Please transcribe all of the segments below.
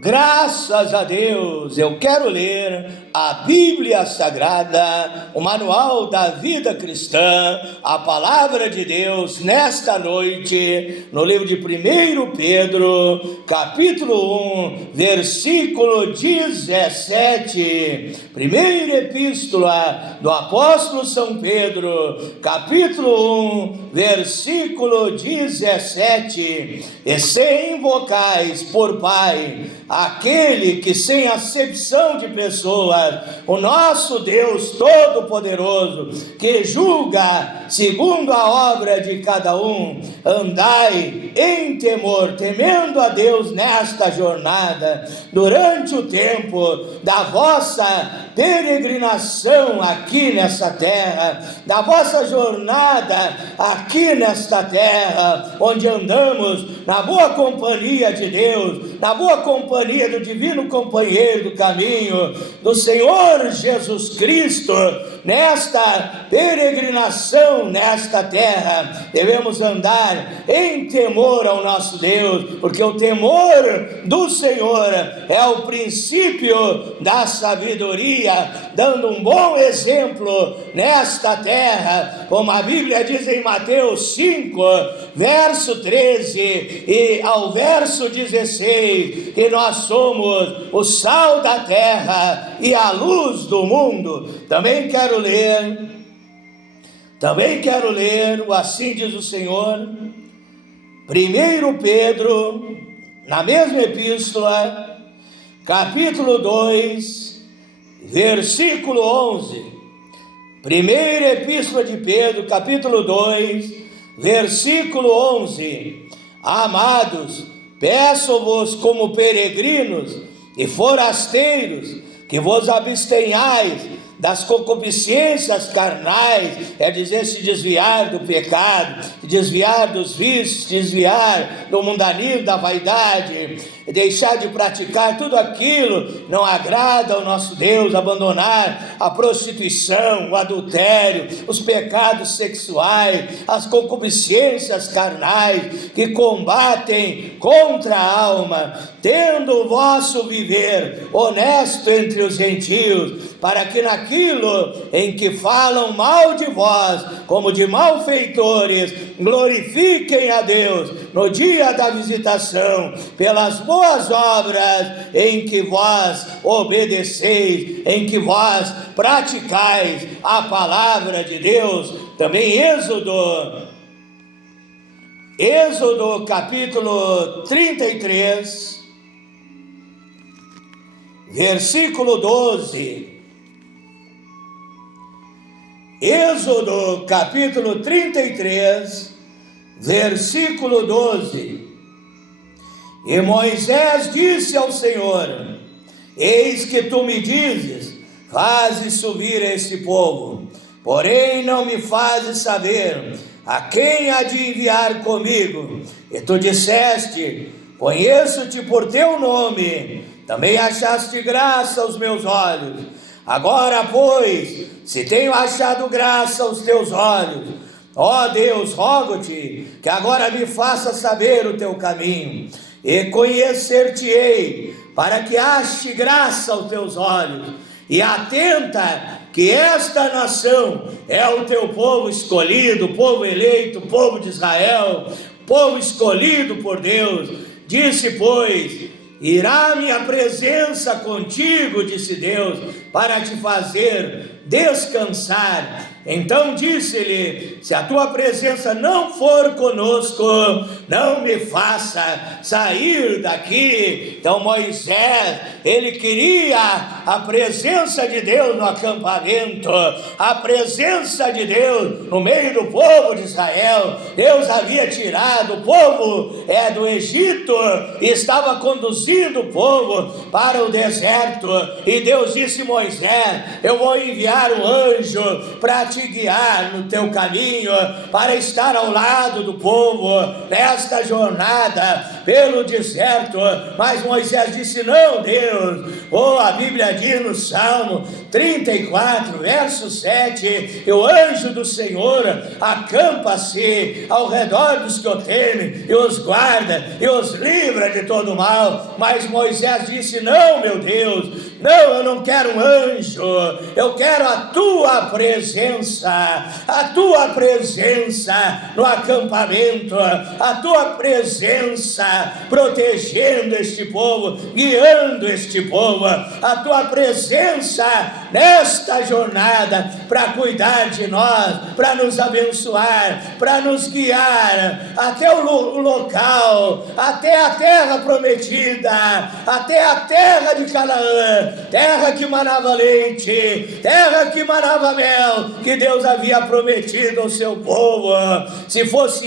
Graças a Deus, eu quero ler a Bíblia Sagrada, o Manual da Vida Cristã, a Palavra de Deus, nesta noite, no livro de 1 Pedro, capítulo 1, versículo 17. Primeira Epístola do Apóstolo São Pedro, capítulo 1, versículo 17. E se invocais por Pai aquele que sem acepção de pessoas, o nosso Deus Todo-Poderoso, que julga segundo a obra de cada um, andai em temor, temendo a Deus nesta jornada, durante o tempo da vossa peregrinação aqui nessa terra, da vossa jornada aqui nesta terra, onde andamos na boa companhia de Deus, na boa companhia do divino companheiro do caminho, do Senhor Jesus Cristo. Nesta peregrinação nesta terra, devemos andar em temor ao nosso Deus, porque o temor do Senhor é o princípio da sabedoria, dando um bom exemplo nesta terra, como a Bíblia diz em Mateus 5, verso 13 e ao verso 16, que nós somos o sal da terra e a luz do mundo. Também quero ler, o assim diz o Senhor, 1 Pedro, na mesma epístola, capítulo 2, versículo 11. Primeira epístola de Pedro, capítulo 2, versículo 11. Amados, peço-vos como peregrinos e forasteiros, que vos abstenhais das concupiscências carnais, é dizer, se desviar do pecado, desviar dos vícios, desviar do mundanismo, da vaidade, deixar de praticar tudo aquilo que não agrada ao nosso Deus, abandonar a prostituição, o adultério, os pecados sexuais, as concupiscências carnais que combatem contra a alma, tendo o vosso viver honesto entre os gentios, para que naquilo em que falam mal de vós, como de malfeitores, glorifiquem a Deus no dia da visitação, pelas boas obras em que vós obedeceis, em que vós praticais a palavra de Deus. Também Êxodo capítulo 33, versículo 12. Êxodo capítulo 33, versículo 12. E Moisés disse ao Senhor: eis que tu me dizes, faze subir este povo, porém não me fazes saber a quem há de enviar comigo. E tu disseste: conheço-te por teu nome, também achaste graça aos meus olhos. Agora, pois, se tenho achado graça aos teus olhos, ó Deus, rogo-te que agora me faça saber o teu caminho, e conhecer-te-ei, para que ache graça aos teus olhos. E atenta que esta nação é o teu povo escolhido, povo eleito, povo de Israel, povo escolhido por Deus. Disse, pois, irá minha presença contigo, disse Deus, para te fazer descansar. Então disse-lhe: se a tua presença não for conosco, não me faça sair daqui. Então Moisés, ele queria a presença de Deus no acampamento, a presença de Deus no meio do povo de Israel. Deus havia tirado o povo do Egito e estava conduzindo o povo para o deserto. E Deus disse: Moisés, eu vou enviar um anjo para te te guiar no teu caminho, para estar ao lado do povo nesta jornada pelo deserto. Mas Moisés disse: não, Deus. A Bíblia diz no Salmo 34, verso 7, e o anjo do Senhor acampa-se ao redor dos que o temem, e os guarda, e os livra de todo mal. Mas Moisés disse: não, meu Deus, não, eu não quero um anjo, eu quero a tua presença no acampamento, a tua presença protegendo este povo, guiando este povo, a tua presença nesta jornada para cuidar de nós, para nos abençoar, para nos guiar até o local, até a terra prometida, até a terra de Canaã, terra que manava leite, terra que manava mel, que Deus havia prometido ao seu povo. Se fosse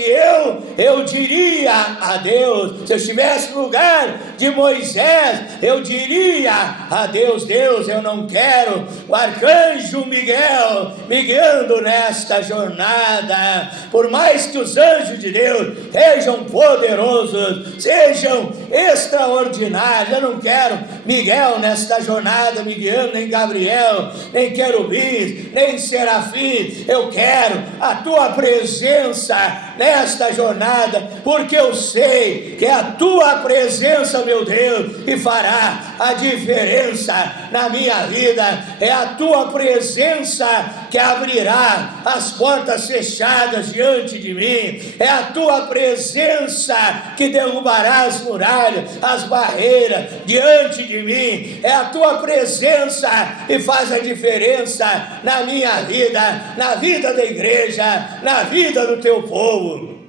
eu diria a Deus, se eu estivesse no lugar de Moisés, eu diria a Deus: Deus, eu não quero o arcanjo Miguel me guiando nesta jornada. Por mais que os anjos de Deus sejam poderosos, sejam extraordinários, eu não quero Miguel nesta jornada me guiando, nem Gabriel, nem querubins, nem serafim. Eu quero a tua presença nesta jornada, porque eu sei que é a tua presença, meu Deus, que fará a diferença na minha vida. É a tua presença que abrirá as portas fechadas diante de mim. É a tua presença que derrubará as muralhas, as barreiras diante de mim. É a tua presença que faz a diferença na minha vida, na vida da igreja, na vida do teu povo.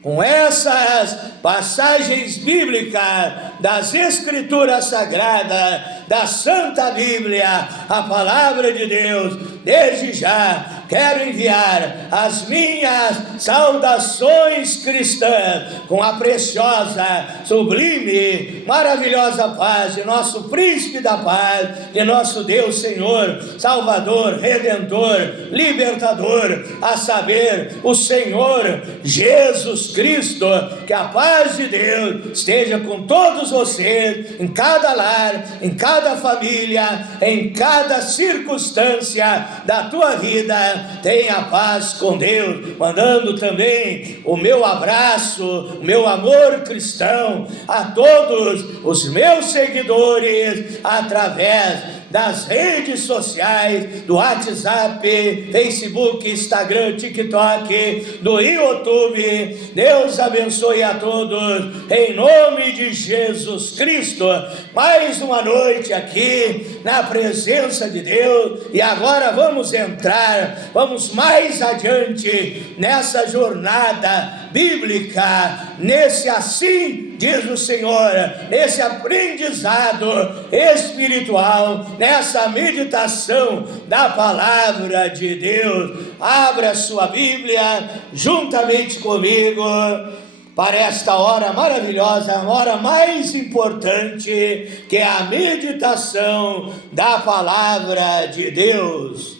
Com essas passagens bíblicas das Escrituras Sagradas, da Santa Bíblia, a Palavra de Deus, desde já quero enviar as minhas saudações cristãs com a preciosa, sublime, maravilhosa paz de nosso Príncipe da Paz, de nosso Deus Senhor, Salvador, Redentor, Libertador, a saber, o Senhor Jesus Cristo. Que a paz de Deus esteja com todos vocês, em cada lar, em cada família, em cada circunstância da tua vida. Tenha paz com Deus, mandando também o meu abraço, o meu amor cristão a todos os meus seguidores através das redes sociais, do WhatsApp, Facebook, Instagram, TikTok, do YouTube. Deus abençoe a todos, em nome de Jesus Cristo. Mais uma noite aqui na presença de Deus, e agora vamos mais adiante nessa jornada bíblica, nesse assim diz o Senhor, nesse aprendizado espiritual, nessa meditação da palavra de Deus. Abra sua Bíblia juntamente comigo para esta hora maravilhosa, a hora mais importante, que é a meditação da palavra de Deus.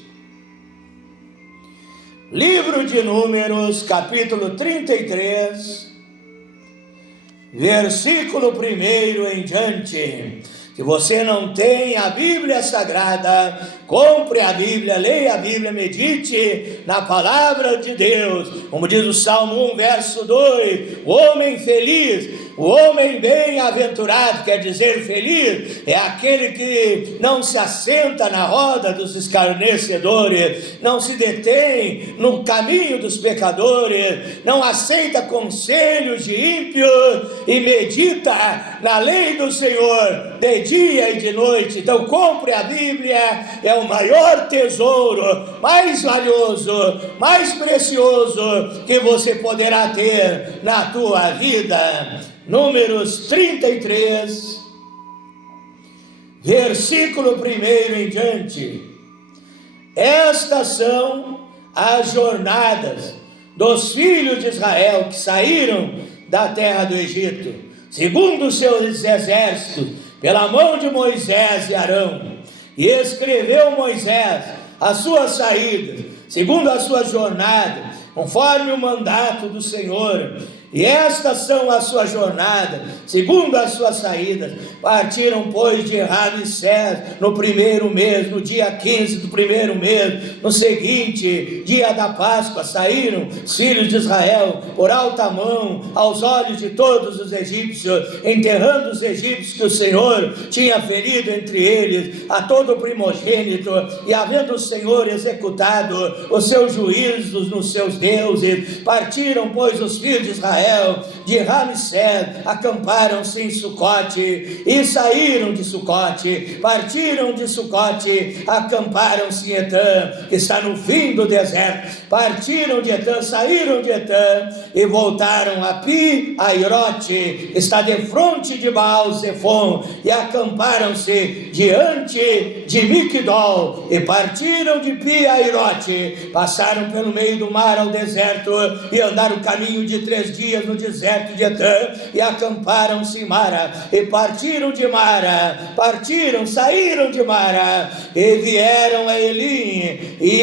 Livro de Números, capítulo 33, versículo 1 em diante. Se você não tem a Bíblia Sagrada, compre a Bíblia, leia a Bíblia, medite na palavra de Deus. Como diz o Salmo 1, verso 2, o homem feliz, o homem bem-aventurado, quer dizer feliz, é aquele que não se assenta na roda dos escarnecedores, não se detém no caminho dos pecadores, não aceita conselhos de ímpios e medita na lei do Senhor de dia e de noite. Então compre a Bíblia, é o maior tesouro, mais valioso, mais precioso que você poderá ter na tua vida. Números 33, versículo 1 em diante. Estas são as jornadas dos filhos de Israel que saíram da terra do Egito, segundo os seus exércitos, pela mão de Moisés e Arão. E escreveu Moisés a sua saída, segundo a sua jornada, conforme o mandato do Senhor. E estas são a sua jornada, segundo as suas saídas. Partiram, pois, de Ramsés no primeiro mês, no dia 15 do primeiro mês, no seguinte, dia da Páscoa, saíram os filhos de Israel por alta mão, aos olhos de todos os egípcios, enterrando os egípcios que o Senhor tinha ferido entre eles, a todo primogênito, e havendo o Senhor executado os seus juízos nos seus deuses, partiram, pois, os filhos de Israel de Ramsés, acamparam-se em Sucote, e saíram de Sucote, partiram de Sucote, acamparam-se em Etã, que está no fim do deserto. Partiram de Etã, saíram de Etã, e voltaram a Pi-Airote, que está defronte de Baal-Zefon, e acamparam-se diante de Migdol, e partiram de Pi-Airote, passaram pelo meio do mar ao deserto, e andaram o caminho de 3 dias no deserto de Etã, e acamparam-se em Mara, e partiram de Mara, saíram de Mara, e vieram a Elim, e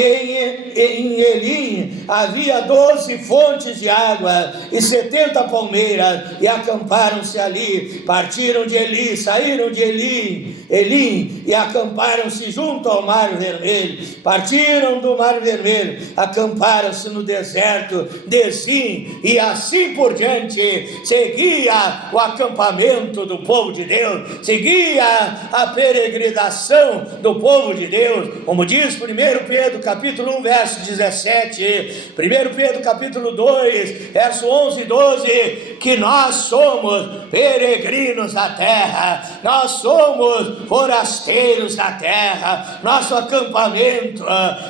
em Elim havia 12 fontes de água, e 70 palmeiras, e acamparam-se ali. Partiram de Elim, saíram de Elim, e acamparam-se junto ao Mar Vermelho. Partiram do Mar Vermelho, acamparam-se no deserto de Zim, e assim por diante. Seguia o acampamento do povo de Deus, seguia a peregrinação do povo de Deus, como diz 1 Pedro capítulo 1 verso 17, 1 Pedro capítulo 2 verso 11 e 12, que nós somos peregrinos da terra, nós somos forasteiros da terra. Nosso acampamento,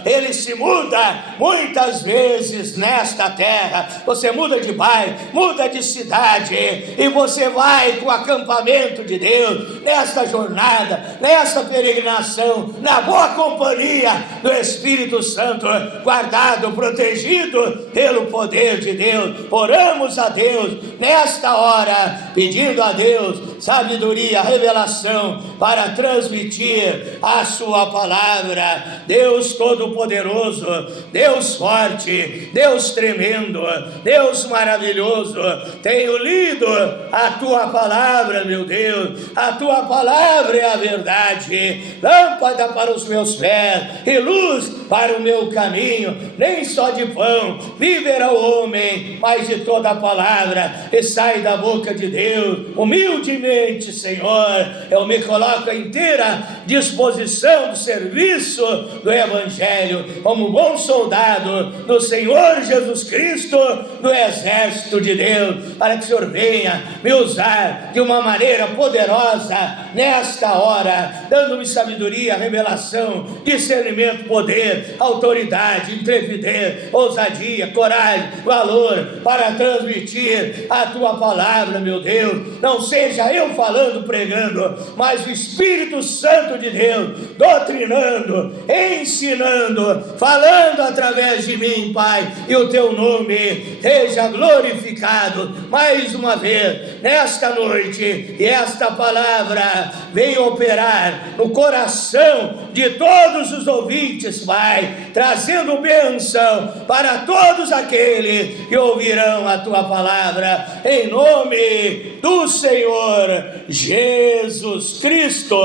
ele se muda muitas vezes nesta terra. Você muda de bairro, muda de cidade, e você vai com o acampamento de Deus, nesta jornada, nesta peregrinação, na boa companhia do Espírito Santo, guardado, protegido pelo poder de Deus. Oramos a Deus nesta hora, pedindo a Deus sabedoria, revelação, para transmitir a sua palavra. Deus Todo-Poderoso, Deus forte, Deus tremendo, Deus maravilhoso, tenho lido a tua palavra, meu Deus. A tua palavra é a verdade, lâmpada para os meus pés e luz para o meu caminho. Nem só de pão viverá o homem, mas de toda a palavra que sai da boca de Deus. Humildemente, Senhor, eu me coloco à inteira disposição do serviço do Evangelho, como bom soldado do Senhor Jesus Cristo, do exército de Deus, para que o Senhor venha me usar de uma maneira poderosa nesta hora, dando-me sabedoria, revelação, discernimento, poder, autoridade, intrepidez, ousadia, coragem, valor, para transmitir a tua palavra, meu Deus. Não seja eu falando, pregando, mas o Espírito Santo de Deus doutrinando, ensinando, falando através de mim, Pai, e o teu nome seja glorificado mais uma vez nesta noite. E esta palavra venha operar no coração de todos os ouvintes, Pai, trazendo bênção para todos aqueles que ouvirão a tua palavra, em nome do Senhor Jesus Cristo.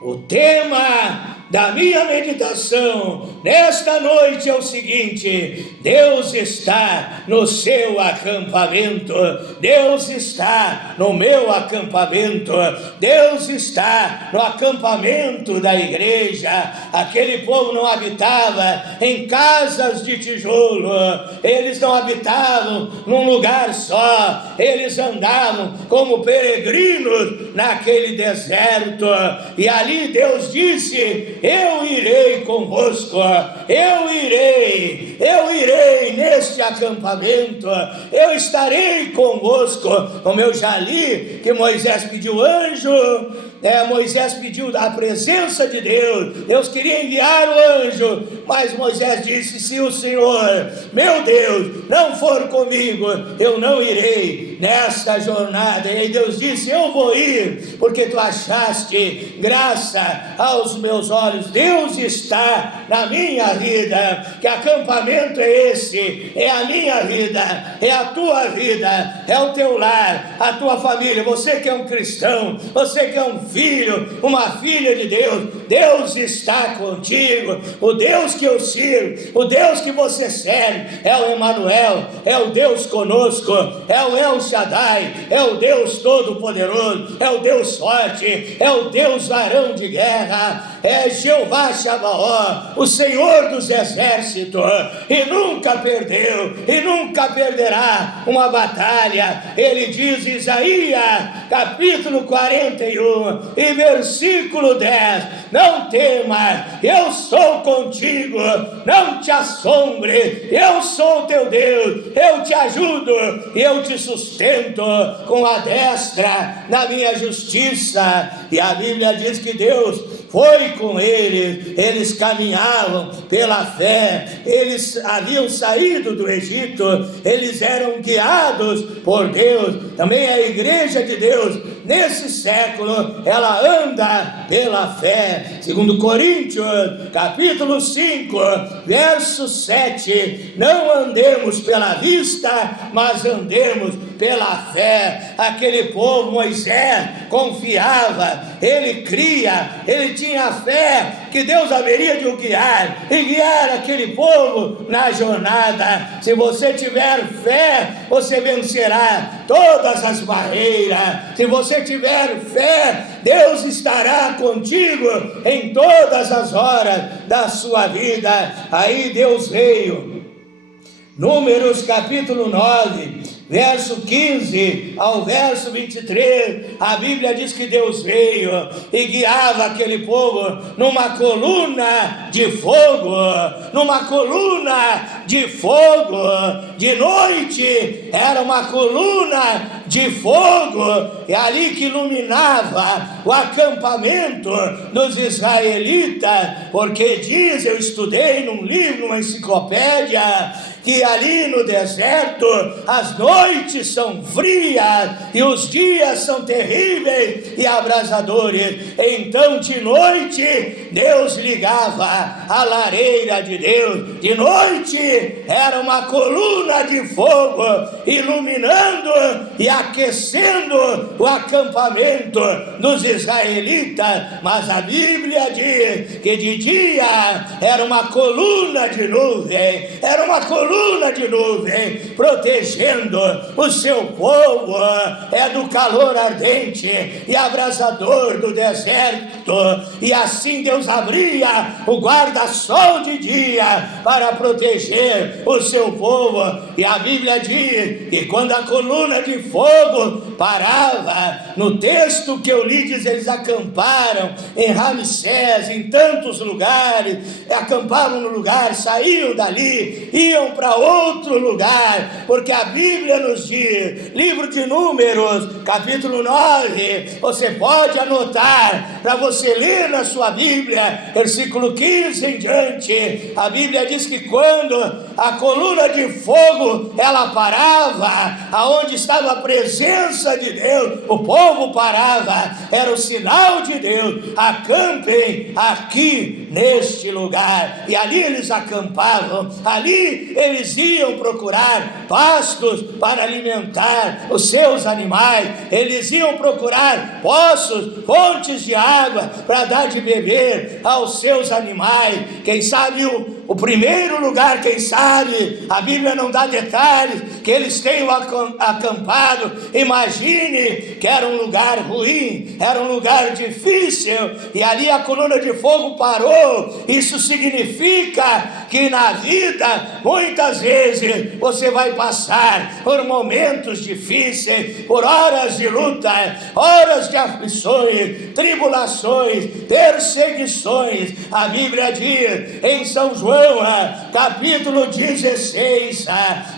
O tema da minha meditação nesta noite é o seguinte: Deus está no seu acampamento, Deus está no meu acampamento, Deus está no acampamento da igreja. Aquele povo não habitava em casas de tijolo, eles não habitavam num lugar só, eles andavam como peregrinos naquele deserto, e ali Deus disse: eu irei convosco, eu irei neste acampamento, eu estarei convosco. Como eu já li, que Moisés pediu anjo, Moisés pediu a presença de Deus, Deus queria enviar o anjo, Mas Moisés disse: se o Senhor, meu Deus, não for comigo, eu não irei nesta jornada. E aí Deus disse: eu vou ir, porque tu achaste graça aos meus olhos. Deus está na minha vida. Que acampamento é esse? É a minha vida, é a tua vida, é o teu lar, a tua família. Você que é um cristão, você que é um filho, uma filha de Deus, Deus está contigo. O Deus que eu sirvo, o Deus que você serve, é o Emanuel, é o Deus conosco, é o El Shaddai, é o Deus Todo-Poderoso, é o Deus forte, é o Deus varão de guerra, é Jeová Sabaoth, o Senhor dos exércitos, e nunca perdeu, e nunca perderá uma batalha. Ele diz, Isaías, capítulo 41, e versículo 10, não temas, eu sou contigo, não te assombre, eu sou teu Deus, eu te ajudo, e eu te sustento com a destra na minha justiça. E a Bíblia diz que Deus foi com eles caminhavam pela fé, eles haviam saído do Egito, eles eram guiados por Deus. Também a igreja de Deus, nesse século, ela anda pela fé. Segundo Coríntios, capítulo 5, verso 7, não andemos pela vista, mas andemos pela fé. Aquele povo, Moisés confiava, ele cria, ele tinha fé que Deus haveria de o guiar e guiar aquele povo na jornada. Se você tiver fé, você vencerá todas as barreiras. Se você tiver fé, Deus estará contigo em todas as horas da sua vida. Aí Deus veio. Números capítulo 9, verso 15 ao verso 23, a Bíblia diz que Deus veio e guiava aquele povo numa coluna de fogo, numa coluna de fogo. De noite era uma coluna de fogo, e ali que iluminava o acampamento dos israelitas, porque diz, eu estudei num livro, numa enciclopédia, que ali no deserto as noites são frias e os dias são terríveis e abrasadores. Então de noite Deus ligava a lareira de Deus, de noite era uma coluna de fogo iluminando e aquecendo o acampamento dos israelitas. Mas a Bíblia diz que de dia era uma coluna de nuvem, era uma coluna de nuvem protegendo o seu povo, é do calor ardente e abrasador do deserto. E assim Deus abria o guarda-sol de dia para proteger o seu povo. E a Bíblia diz que quando a coluna de fogo parava, no texto que eu li diz, eles acamparam em Ramsés, em tantos lugares, acampavam no lugar, saíam dali, iam para outro lugar, porque a Bíblia nos diz, livro de Números, capítulo 9, você pode anotar para você ler na sua Bíblia, versículo 15 em diante. A Bíblia diz que quando a coluna de fogo ela parava, aonde estava a presença de Deus, o povo parava, era o sinal de Deus, acampem aqui neste lugar. E ali eles acampavam, ali eles iam procurar pastos para alimentar os seus animais, eles iam procurar poços, fontes de água para dar de beber aos seus animais. Quem sabe o primeiro lugar, quem sabe, a Bíblia não dá detalhes, que eles tenham acampado, imagine que era um lugar ruim, era um lugar difícil, e ali a coluna de fogo parou. Isso significa que na vida, muitas vezes, você vai passar por momentos difíceis, por horas de luta, horas de aflições, tribulações, perseguições. A Bíblia diz em São João, capítulo 16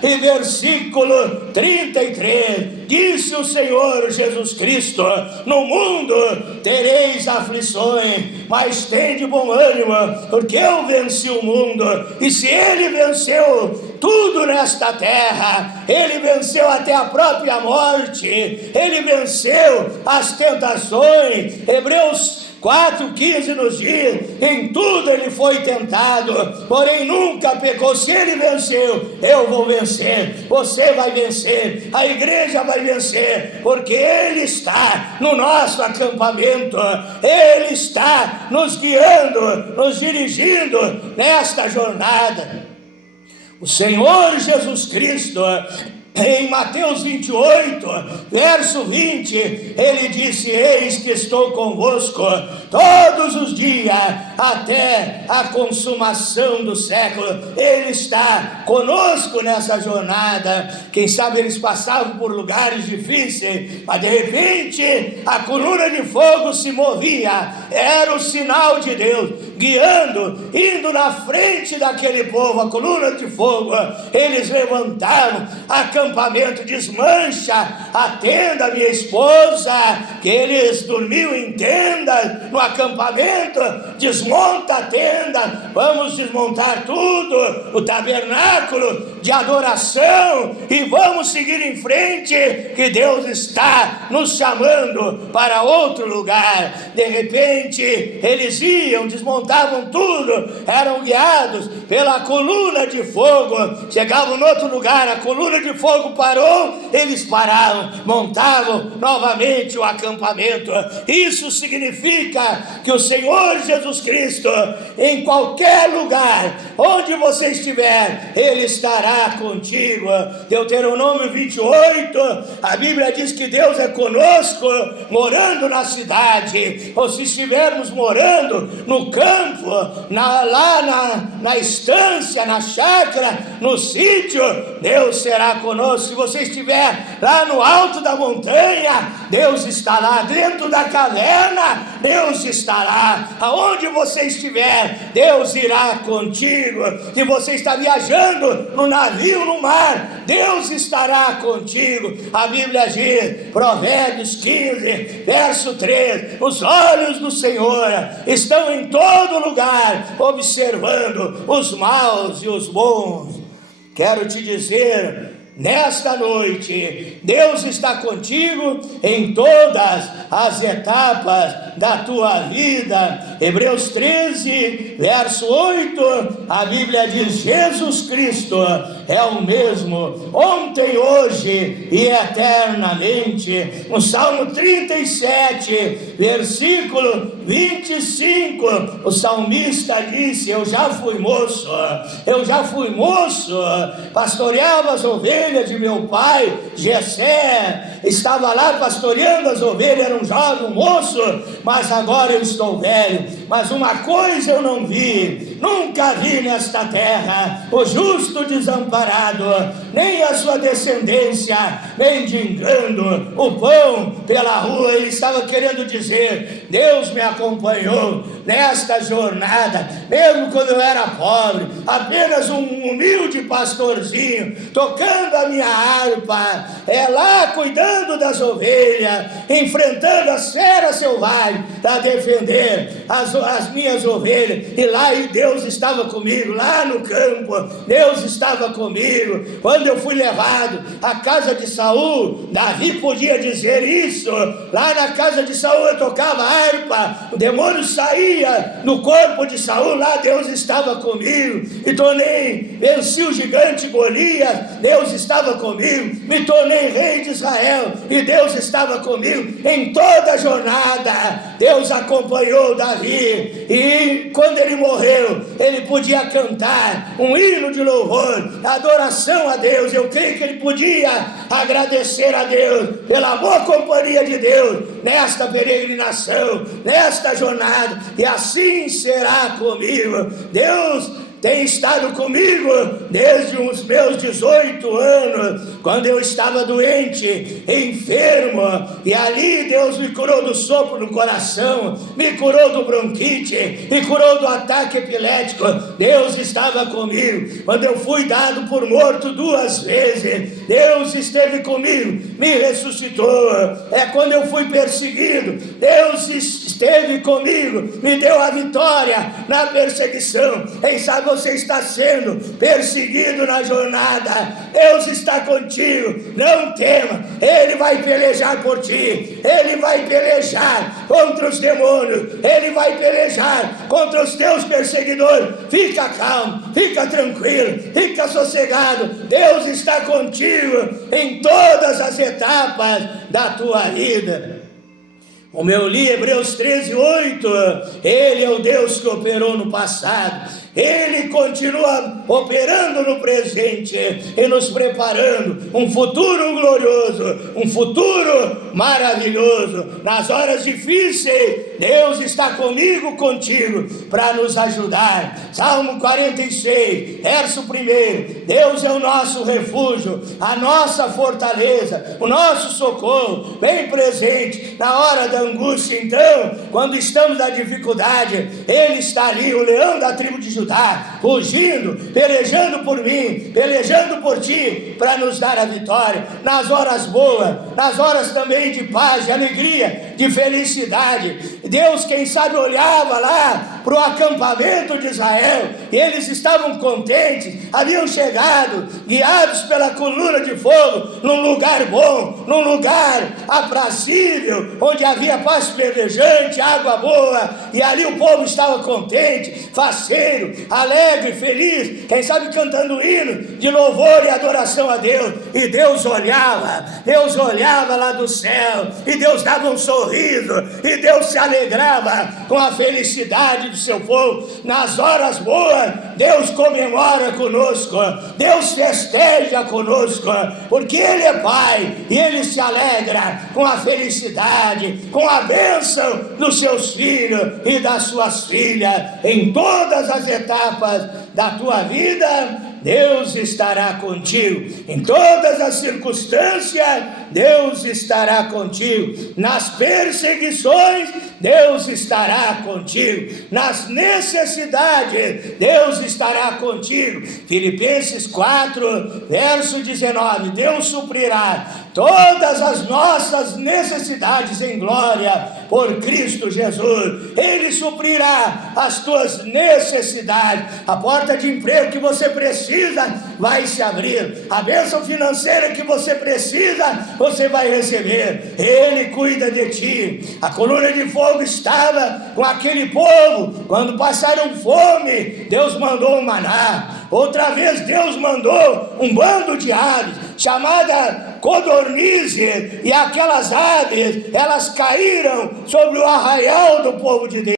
e versículo 33, disse o Senhor Jesus Cristo: no mundo tereis aflições, mas tende bom ânimo, porque eu venci o mundo. E se ele venceu tudo nesta terra, ele venceu até a própria morte, ele venceu as tentações. Hebreus 4,15 nos diz: em tudo ele foi tentado, porém nunca pecou. Se ele venceu, eu vou vencer, você vai vencer, a igreja vai vencer, porque ele está no nosso acampamento, ele está nos guiando, nos dirigindo nesta jornada. O Senhor Jesus Cristo, em Mateus 28, verso 20, ele disse: eis que estou convosco todos os dias, até a consumação do século. Ele está conosco nessa jornada. Quem sabe eles passavam por lugares difíceis, mas de repente a coluna de fogo se movia, era o sinal de Deus, guiando, indo na frente daquele povo. A coluna de fogo, eles levantaram acampamento, desmancha a tenda, minha esposa, que eles dormiam em tendas no acampamento, desmonta a tenda, vamos desmontar tudo, o tabernáculo de adoração, e vamos seguir em frente, que Deus está nos chamando para outro lugar. De repente eles iam, desmontavam tudo, eram guiados pela coluna de fogo, chegavam em outro lugar, a coluna de fogo parou, eles pararam, montavam novamente o acampamento. Isso significa que o Senhor Jesus Cristo, em qualquer lugar onde você estiver, Ele estará contigo. Deuteronômio 28, a Bíblia diz que Deus é conosco, morando na cidade, ou se estivermos morando no campo, lá na estância, na chácara, no sítio, Deus será conosco. Se você estiver lá no alto da montanha, Deus está lá. Dentro da caverna, Deus estará. Aonde você estiver, Deus irá contigo. Se você está viajando no navio, no mar, Deus estará contigo. A Bíblia diz, Provérbios 15, verso 3, os olhos do Senhor estão em todo lugar, observando os maus e os bons. Quero te dizer, nesta noite, Deus está contigo em todas as etapas da tua vida. Hebreus 13, verso 8, a Bíblia diz: Jesus Cristo é o mesmo ontem, hoje e eternamente. No Salmo 37, versículo 25, o salmista disse: eu já fui moço, pastoreava as ovelhas de meu pai Jessé, estava lá pastoreando as ovelhas, era um jovem moço, mas agora eu estou velho. Mas uma coisa eu não vi, nunca vi nesta terra, o justo desamparado, nem a sua descendência mendigando o pão pela rua. Ele estava querendo dizer: Deus me acompanhou nesta jornada, mesmo quando eu era pobre, apenas um humilde pastorzinho, tocando a minha harpa, lá cuidando das ovelhas, enfrentando as feras selvagens para defender as minhas ovelhas. E lá Deus estava comigo, lá no campo, Deus estava comigo. Quando eu fui levado à casa de Saul, Davi podia dizer isso: lá na casa de Saul eu tocava harpa, o demônio saía no corpo de Saul, lá Deus estava comigo. Me tornei, venci o gigante Golias, Deus estava comigo. Me tornei rei de Israel e Deus estava comigo. Em toda a jornada Deus acompanhou Davi, e quando ele morreu, ele podia cantar um hino de louvor, adoração a Deus. Eu creio que ele podia agradecer a Deus pela boa companhia de Deus nesta peregrinação, nesta jornada, e assim será comigo. Deus tem estado comigo desde os meus 18 anos, quando eu estava doente, enfermo, e ali Deus me curou do sopro no coração, me curou do bronquite, me curou do ataque epilético. Deus estava comigo. Quando eu fui dado por morto 2 vezes, Deus esteve comigo, me ressuscitou. É quando eu fui perseguido, Deus esteve comigo, me deu a vitória na perseguição. Quem sabe você está sendo perseguido na jornada, Deus está contigo, não tema, Ele vai pelejar por ti, Ele vai pelejar contra os demônios, Ele vai pelejar contra os teus perseguidores. Fica calmo, fica tranquilo, fica sossegado, Deus está contigo em todas as etapas da tua vida. Como eu li Hebreus 13:8, Ele é o Deus que operou no passado, Ele continua operando no presente e nos preparando um futuro glorioso, um futuro maravilhoso. Nas horas difíceis, Deus está comigo, contigo, para nos ajudar. Salmo 46, verso 1: Deus é o nosso refúgio, a nossa fortaleza, o nosso socorro, bem presente na hora da angústia. Então, quando estamos na dificuldade, Ele está ali, o leão da tribo de Judá, rugindo, pelejando por mim, pelejando por ti, para nos dar a vitória, nas horas boas, nas horas também de paz, de alegria, de felicidade. Deus, quem sabe, olhava lá para o acampamento de Israel, e eles estavam contentes, haviam chegado, guiados pela coluna de fogo, num lugar bom, num lugar aprazível, onde havia paz verdejante, água boa, e ali o povo estava contente, faceiro, alegre, feliz, quem sabe cantando hino de louvor e adoração a Deus. E Deus olhava lá do céu, e Deus dava um sorriso, e Deus se alegrava com a felicidade do seu povo. Nas horas boas, Deus comemora conosco, Deus festeja conosco, porque Ele é Pai, e Ele se alegra com a felicidade, com a bênção dos seus filhos e das suas filhas. Em todas as etapas da tua vida, Deus estará contigo. Em todas as circunstâncias, Deus estará contigo. Nas perseguições, Deus estará contigo. Nas necessidades, Deus estará contigo. Filipenses 4, verso 19: Deus suprirá todas as nossas necessidades em glória por Cristo Jesus. Ele suprirá as tuas necessidades. A porta de emprego que você precisa vai se abrir. A bênção financeira que você precisa, você vai receber. Ele cuida de ti. A coluna de fogo estava com aquele povo. Quando passaram fome, Deus mandou um maná. Outra vez Deus mandou um bando de aves, chamada codornize, e aquelas aves, elas caíram sobre o arraial do povo de Deus.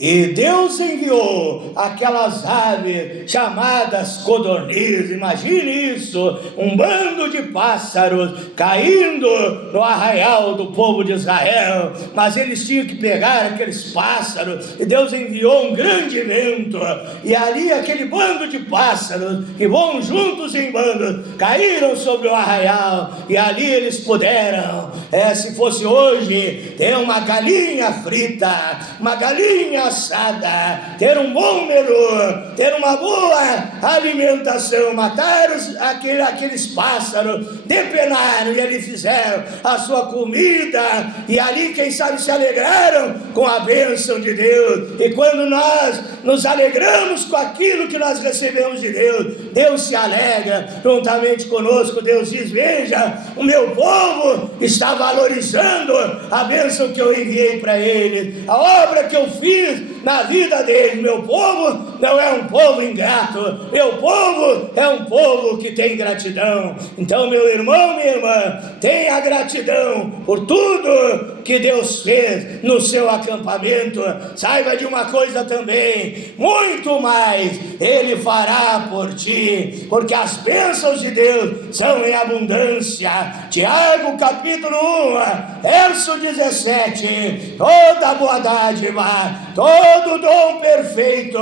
E Deus enviou aquelas aves chamadas codornizes. Imagine isso, um bando de pássaros caindo no arraial do povo de Israel. Mas eles tinham que pegar aqueles pássaros, e Deus enviou um grande vento, e ali aquele bando de pássaros, que vão juntos em bandos, caíram sobre o arraial, e ali eles puderam, se fosse hoje, ter uma galinha frita, uma galinha assada, ter um bom menu, ter uma boa alimentação. Mataram aqueles pássaros, depenaram, e ali fizeram a sua comida, e ali, quem sabe, se alegraram com a bênção de Deus. E quando nós nos alegramos com aquilo que nós recebemos de Deus, Deus se alegra juntamente conosco. Deus diz: veja, o meu povo está valorizando a bênção que eu enviei para eles, a obra que eu fiz na vida deles. Meu povo não é um povo ingrato, meu povo é um povo que tem gratidão. Então, meu irmão, minha irmã, tenha gratidão por tudo que Deus fez no seu acampamento. Saiba de uma coisa também: muito mais Ele fará por ti, porque as bênçãos de Deus são em abundância. Tiago capítulo 1, verso 17: toda boa dádiva, toda todo dom perfeito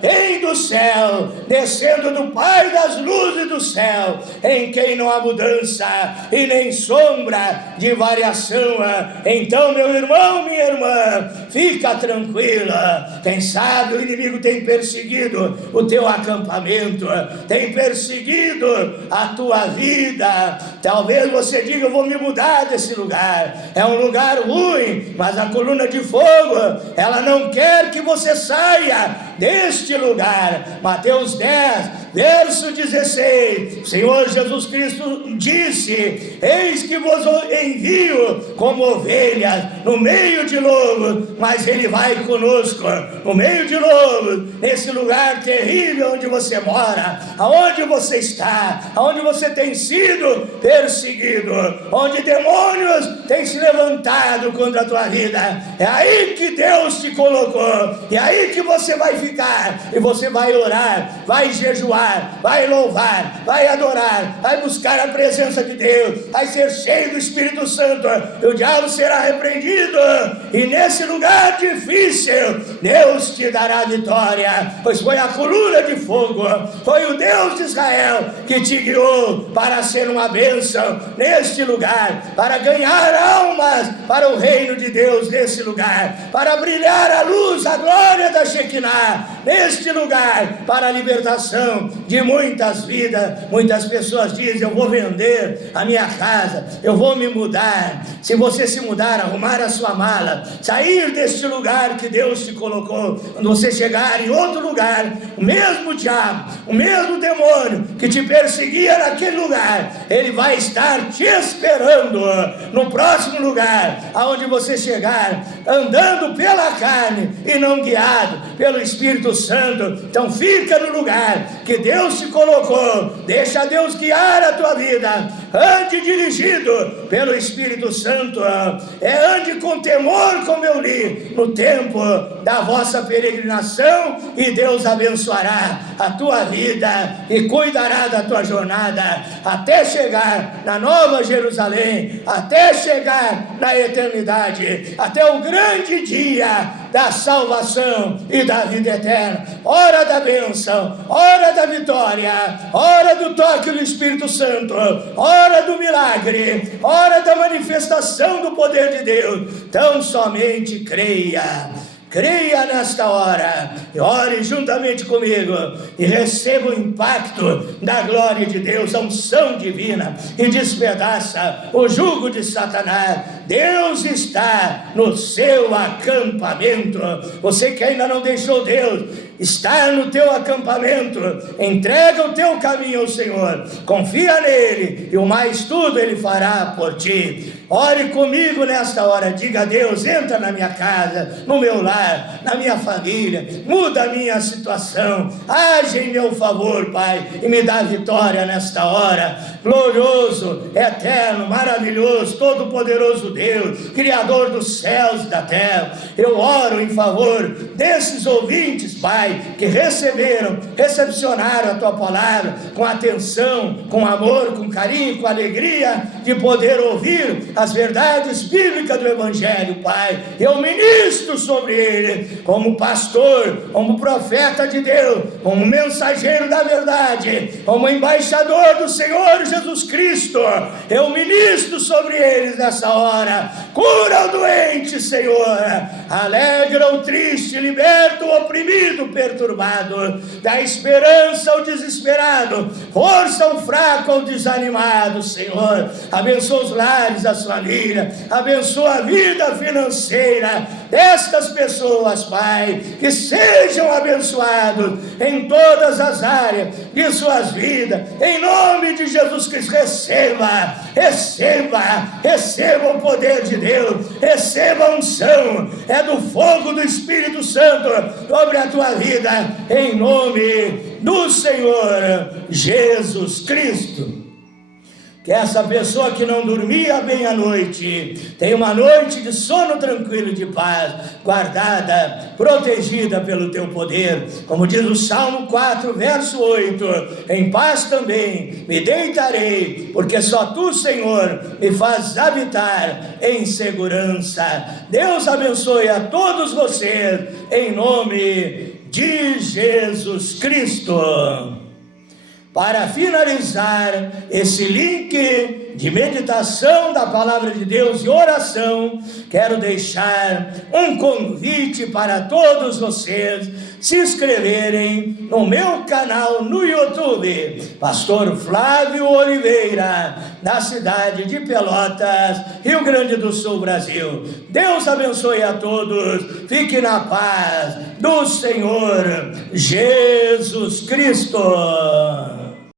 vem do céu, descendo do Pai das luzes do céu, em quem não há mudança e nem sombra de variação. Então, meu irmão, minha irmã, fica tranquila. Quem sabe o inimigo tem perseguido o teu acampamento, tem perseguido a tua vida. Talvez você diga: eu vou me mudar desse lugar, é um lugar ruim, mas a coluna de fogo, ela não quer que você saia deste lugar. Mateus 10, verso 16, Senhor Jesus Cristo disse: eis que vos envio como ovelhas no meio de lobos, mas Ele vai conosco no meio de lobos, nesse lugar terrível onde você mora, aonde você está, aonde você tem sido perseguido, onde demônios têm se levantado contra a tua vida. É aí que Deus te colocou, é aí que você vai ficar, e você vai orar, vai jejuar, vai louvar, vai adorar, vai buscar a presença de Deus, vai ser cheio do Espírito Santo, e o diabo será repreendido, e nesse lugar difícil Deus te dará vitória, pois foi a coluna de fogo, foi o Deus de Israel que te guiou para ser uma bênção neste lugar, para ganhar almas para o reino de Deus nesse lugar, para brilhar a luz, a glória da Shekinah neste lugar, para a libertação de muitas vidas. Muitas pessoas dizem: eu vou vender a minha casa, eu vou me mudar. Se você se mudar, arrumar a sua mala, sair deste lugar que Deus te colocou, quando você chegar em outro lugar, o mesmo diabo, o mesmo demônio que te perseguia naquele lugar, ele vai estar te esperando no próximo lugar, aonde você chegar, andando pela carne e não guiado pelo Espírito Santo. Então fica no lugar que Deus te colocou, deixa Deus guiar a tua vida, ande dirigido pelo Espírito Santo, ande com temor, como eu li no tempo da vossa peregrinação, e Deus abençoará a tua vida e cuidará da tua jornada até chegar na Nova Jerusalém, até chegar na eternidade, até o grande dia da salvação e da vida eterna. Hora da bênção, hora da vitória, hora do toque do Espírito Santo, hora do milagre, hora da manifestação do poder de Deus. Então somente creia. Creia nesta hora, e ore juntamente comigo, e receba o impacto da glória de Deus, a unção divina, e despedaça o jugo de Satanás. Deus está no seu acampamento. Você que ainda não deixou Deus estar no teu acampamento, entrega o teu caminho ao Senhor, confia nele, e o mais tudo ele fará por ti. Ore comigo nesta hora, diga a Deus: entra na minha casa, no meu lar, na minha família, muda a minha situação, age em meu favor, Pai, e me dá vitória nesta hora. Glorioso, eterno, maravilhoso, todo-poderoso Deus, Criador dos céus e da terra, eu oro em favor desses ouvintes, Pai, que recepcionaram a Tua palavra com atenção, com amor, com carinho, com alegria de poder ouvir as verdades bíblicas do Evangelho, Pai. Eu ministro sobre ele como pastor, como profeta de Deus, como mensageiro da verdade, como embaixador do Senhor Jesus Cristo. Eu ministro sobre eles nessa hora. Cura o doente, Senhor, alegra o triste, liberta o oprimido, perturbado, dá esperança ao desesperado, força ao fraco, ao desanimado, Senhor. Abençoa os lares, as famílias, abençoa a vida financeira destas pessoas, Pai, que sejam abençoados em todas as áreas de suas vidas, em nome de Jesus Cristo. Receba o poder de Deus, receba a unção, é do fogo do Espírito Santo sobre a tua vida, em nome do Senhor Jesus Cristo. que essa pessoa que não dormia bem à noite tenha uma noite de sono tranquilo e de paz, guardada, protegida pelo teu poder. Como diz o Salmo 4, verso 8: em paz também me deitarei, porque só tu, Senhor, me fazes habitar em segurança. Deus abençoe a todos vocês, em nome de Jesus Cristo. Para finalizar esse link de meditação da palavra de Deus e oração, quero deixar um convite para todos vocês se inscreverem no meu canal no YouTube, Pastor Flávio Oliveira, da cidade de Pelotas, Rio Grande do Sul, Brasil. Deus abençoe a todos, fique na paz do Senhor Jesus Cristo.